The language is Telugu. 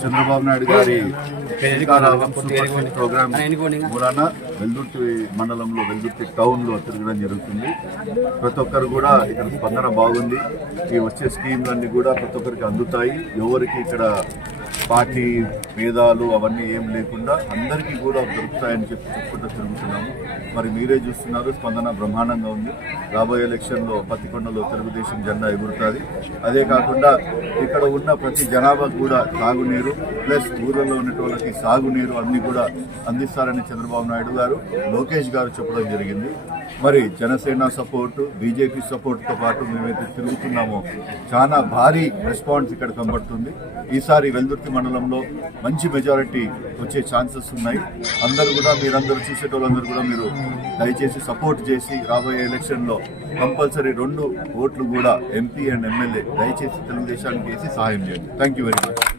చంద్రబాబు నాయుడు గారి ప్రోగ్రామ్ మూలాన వెల్దుర్తి మండలంలో వెల్దుర్తి టౌన్లో తిరగడం జరుగుతుంది. ప్రతి ఒక్కరు కూడా ఇక్కడ స్పందన బాగుంది. ఈ వచ్చే స్కీమ్లన్నీ కూడా ప్రతి ఒక్కరికి అందుతాయి. ఎవరికి ఇక్కడ పార్టీ భేదాలు అవన్నీ ఏం లేకుండా అందరికీ కూడా దొరుకుతాయని చెప్పి చెప్పుకుంటూ తిరుగుతున్నాము. మరి మీరే చూస్తున్నారు స్పందన బ్రహ్మాండంగా ఉంది. రాబోయే ఎలక్షన్లో పత్తికొండలో తెలుగుదేశం జెండా ఎగురుతుంది. అదే కాకుండా ఇక్కడ ఉన్న ప్రతి జనాభా కూడా తాగునీరు ప్లస్ ఊళ్ళలో ఉన్నటువంటి సాగునీరు అన్నీ కూడా అందిస్తారని చంద్రబాబు నాయుడు గారు లోకేష్ గారు చెప్పడం జరిగింది. మరి జనసేన సపోర్టు బీజేపీ సపోర్ట్తో పాటు మేమైతే తిరుగుతున్నామో చాలా భారీ రెస్పాన్స్ ఇక్కడ కనబడుతుంది. ఈసారి వెల్దుర్తి మండలంలో మంచి మెజారిటీ వచ్చే ఛాన్సెస్ ఉన్నాయి. అందరూ కూడా మీరందరూ చూసేటోళ్ళందరూ కూడా మీరు దయచేసి సపోర్ట్ చేసి రాబోయే ఎలక్షన్లో కంపల్సరీ రెండు ఓట్లు కూడా ఎంపీ అండ్ ఎమ్మెల్యే దయచేసి తెలుగుదేశానికి వేసి సహాయం చేయండి. Thank you very much